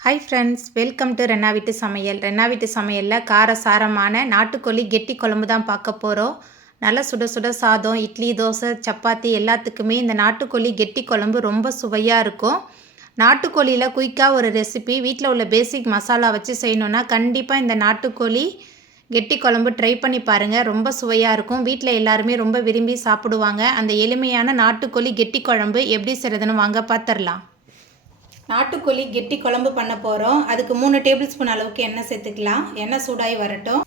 Hi friends welcome to ரெண்ணா வீட்டு சமையல் ரெண்ணா வீட்டு சமையலில் காரசாரமான நாட்டுக்கோழி கெட்டி குழம்பு தான் பார்க்க போகிறோம் நல்லா சுட சுட சாதம் இட்லி தோசை சப்பாத்தி எல்லாத்துக்குமே இந்த நாட்டுக்கோழி கெட்டி குழம்பு ரொம்ப சுவையாக இருக்கும். நாட்டுக்கோழியில் குயிக்காக ஒரு ரெசிபி வீட்டில் உள்ள பேசிக் மசாலா வச்சு செய்யணுன்னா கண்டிப்பாக இந்த நாட்டுக்கோழி கெட்டி குழம்பு ட்ரை பண்ணி பாருங்கள் ரொம்ப சுவையாக இருக்கும். வீட்டில் எல்லாருமே ரொம்ப விரும்பி சாப்பிடுவாங்க. அந்த எளிமையான நாட்டுக்கோழி கெட்டி குழம்பு எப்படி செய்கிறதுன்னு வாங்க பார்த்துடலாம் நாட்டுக்கோழி கெட்டி குழம்பு பண்ண போகிறோம் அதுக்கு மூணு டேபிள் ஸ்பூன் அளவுக்கு எண்ணெய் சேர்த்துக்கலாம். எண்ணெய் சூடாகி வரட்டும்.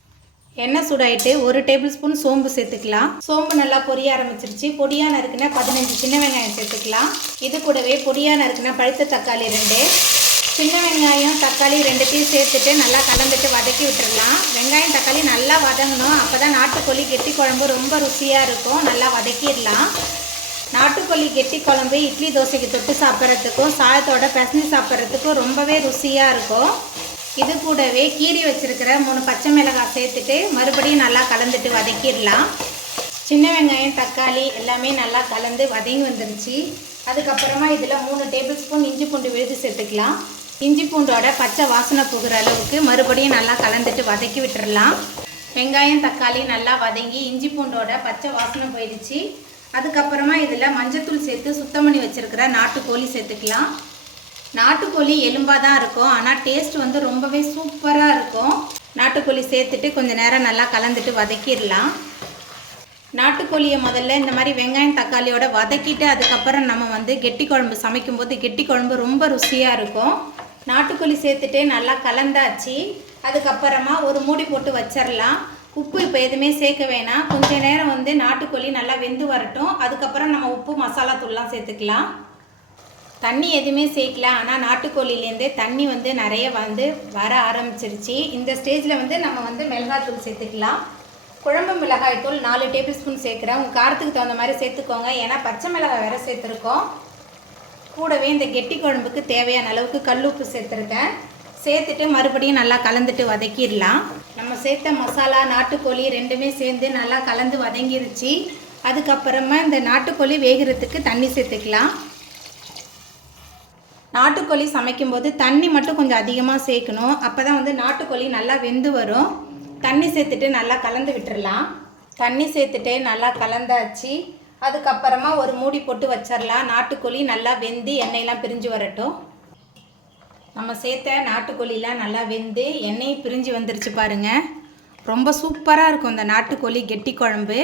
எண்ணெய் சூடாயிட்டு ஒரு டேபிள் ஸ்பூன் சோம்பு சேர்த்துக்கலாம். சோம்பு நல்லா பொரிய ஆரம்பிச்சிருச்சு. பொடியாக நறுக்குனா பதினஞ்சு சின்ன வெங்காயம் சேர்த்துக்கலாம். இது கூடவே பொடியாக நறுக்குன்னா பழுத்த தக்காளி ரெண்டு. சின்ன வெங்காயம் தக்காளி ரெண்டுத்தையும் சேர்த்துட்டு நல்லா கலந்துட்டு வதக்கி விட்டுடலாம் வெங்காயம் தக்காளி நல்லா வதங்கணும். அப்போ தான் நாட்டுக்கோழி கெட்டி குழம்பு ரொம்ப ருசியாக இருக்கும். நல்லா வதக்கிடலாம். நாட்டுக்கோழி கெட்டி குழம்பு இட்லி தோசைக்கு தொட்டு சாப்பிட்றதுக்கும் சாதத்தோட பசனி சாப்பிட்றதுக்கும் ரொம்பவே ருசியாக இருக்கும். இது கூடவே கீரி வச்சுருக்கிற மூணு பச்சை மிளகாய் சேர்த்துட்டு மறுபடியும் நல்லா கலந்துட்டு வதக்கிடலாம். சின்ன வெங்காயம் தக்காளி எல்லாமே நல்லா கலந்து வதங்கி வந்துருச்சு. அதுக்கப்புறமா இதில் மூணு டேபிள் ஸ்பூன் இஞ்சி பூண்டு விழுது சேர்த்துக்கலாம். இஞ்சி பூண்டோட பச்சை வாசனை போகிற அளவுக்கு மறுபடியும் நல்லா கலந்துட்டு வதக்கி விட்டுறலாம். வெங்காயம் தக்காளி நல்லா வதங்கி இஞ்சி பூண்டோட பச்சை வாசனை போயிடுச்சு. அதுக்கப்புறமா இதில் மஞ்சத்தூள் சேர்த்து சுத்தம் பண்ணி வச்சுருக்கிற நாட்டுக்கோழி சேர்த்துக்கலாம். நாட்டுக்கோழி எலும்பாக தான் இருக்கும். ஆனால் டேஸ்ட் வந்து ரொம்பவே சூப்பராக இருக்கும். நாட்டுக்கோழி சேர்த்துட்டு கொஞ்சம் நேரம் நல்லா கலந்துட்டு வதக்கிடலாம். நாட்டுக்கோழியை முதல்ல இந்த மாதிரி வெங்காயம் தக்காளியோட வதக்கிட்டு அதுக்கப்புறம் நம்ம வந்து கெட்டி குழம்பு சமைக்கும்போது கெட்டி குழம்பு ரொம்ப ருசியாக இருக்கும். நாட்டுக்கோழி சேர்த்துட்டு நல்லா கலந்தாச்சு. அதுக்கப்புறமா ஒரு மூடி போட்டு வச்சிடலாம். உப்பு இப்போ எதுவுமே சேர்க்க வேணாம். கொஞ்ச நேரம் வந்து நாட்டுக்கோழி நல்லா வெந்து வரட்டும். அதுக்கப்புறம் நம்ம உப்பு மசாலா தூள்லாம் சேர்த்துக்கலாம். தண்ணி எதுவுமே சேர்க்கல ஆனால் நாட்டுக்கோழிலேருந்தே தண்ணி வந்து நிறைய வந்து வர ஆரம்பிச்சிருச்சு. இந்த ஸ்டேஜில் வந்து நம்ம வந்து மிளகாத்தூள் சேர்த்துக்கலாம். குழம்பு மிளகாய் தூள் நாலு டேபிள் ஸ்பூன் சேர்க்குறேன். உங்கள் காரத்துக்கு தகுந்த மாதிரி சேர்த்துக்கோங்க. ஏன்னா பச்சை மிளகாய் வேறு சேர்த்துருக்கோம். கூடவே இந்த கெட்டி குழம்புக்கு தேவையான அளவுக்கு கல் உப்பு சேர்த்துருக்கேன். சேர்த்துட்டு மறுபடியும் நல்லா கலந்துட்டு வதக்கிடலாம். நம்ம சேர்த்த மசாலா நாட்டுக்கோழி ரெண்டுமே சேர்ந்து நல்லா கலந்து வதங்கிருச்சு. அதுக்கப்புறமா இந்த நாட்டுக்கோழி வேகிறதுக்கு தண்ணி சேர்த்துக்கலாம். நாட்டுக்கோழி சமைக்கும்போது தண்ணி மட்டும் கொஞ்சம் அதிகமாக சேர்க்கணும். அப்போ தான் வந்து நாட்டுக்கோழி நல்லா வெந்து வரும். தண்ணி சேர்த்துட்டு நல்லா கலந்து விட்டுடலாம் தண்ணி சேர்த்துட்டு நல்லா கலந்தாச்சு. அதுக்கப்புறமா ஒரு மூடி போட்டு வச்சிடலாம் நாட்டுக்கோழி நல்லா வெந்து எண்ணெயெலாம் பிரிஞ்சு வரட்டும். நம்ம சேர்த்த நாட்டுக்கோழிலாம் நல்லா வெந்து எண்ணெய் பிரிஞ்சு வந்துருச்சு பாருங்கள் ரொம்ப சூப்பராக இருக்கும் இந்த நாட்டுக்கோழி கெட்டி குழம்பு.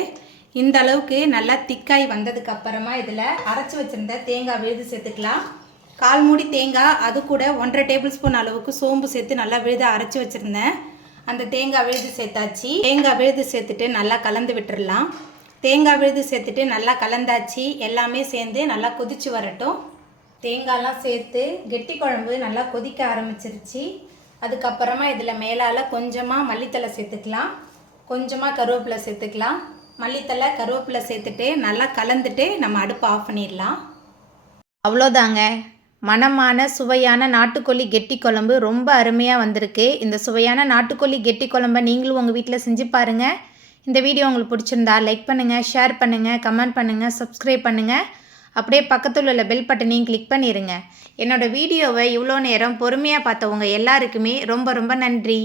இந்த அளவுக்கு நல்லா திக்காய் வந்ததுக்கு அப்புறமா இதில் அரைச்சி வச்சுருந்த தேங்காய் விழுது சேர்த்துக்கலாம். கால் மூடி தேங்காய் அது கூட ஒன்றரை டேபிள் ஸ்பூன் அளவுக்கு சோம்பு சேர்த்து நல்லா விழுத அரைச்சி வச்சுருந்தேன். அந்த தேங்காய் விழுது சேர்த்தாச்சு. தேங்காய் விழுது சேர்த்துட்டு நல்லா கலந்து விட்டுடலாம் தேங்காய் விழுது சேர்த்துட்டு நல்லா கலந்தாச்சு. எல்லாமே சேர்ந்து நல்லா கொதிச்சு வரட்டும். தேங்காய்லாம் சேர்த்து கெட்டி குழம்பு நல்லா கொதிக்க ஆரம்பிச்சிருச்சு. அதுக்கப்புறமா இதில் மேலால் கொஞ்சமாக மல்லித்தலை சேர்த்துக்கலாம். கொஞ்சமாக கருவேப்பிலை சேர்த்துக்கலாம். மல்லித்தலை கருவேப்பிலை சேர்த்துட்டு நல்லா கலந்துட்டு நம்ம அடுப்பு ஆஃப் பண்ணிடலாம். அவ்வளோதாங்க. மணமான சுவையான நாட்டுக்கோழி கெட்டி குழம்பு ரொம்ப அருமையாக வந்திருக்கு. இந்த சுவையான நாட்டுக்கோழி கெட்டி குழம்பை நீங்களும் உங்கள் வீட்டில் செஞ்சு பாருங்கள் இந்த வீடியோ உங்களுக்கு பிடிச்சிருந்தா லைக் பண்ணுங்கள் ஷேர் பண்ணுங்கள் கமெண்ட் பண்ணுங்கள் சப்ஸ்கிரைப் பண்ணுங்கள் அப்படியே பக்கத்தில் உள்ள பெல் பட்டனையும் கிளிக் பண்ணிடுங்க என்னோடய வீடியோவை இவ்வளோ நேரம் பொறுமையாக பார்த்தவங்க எல்லாருக்குமே ரொம்ப ரொம்ப நன்றி.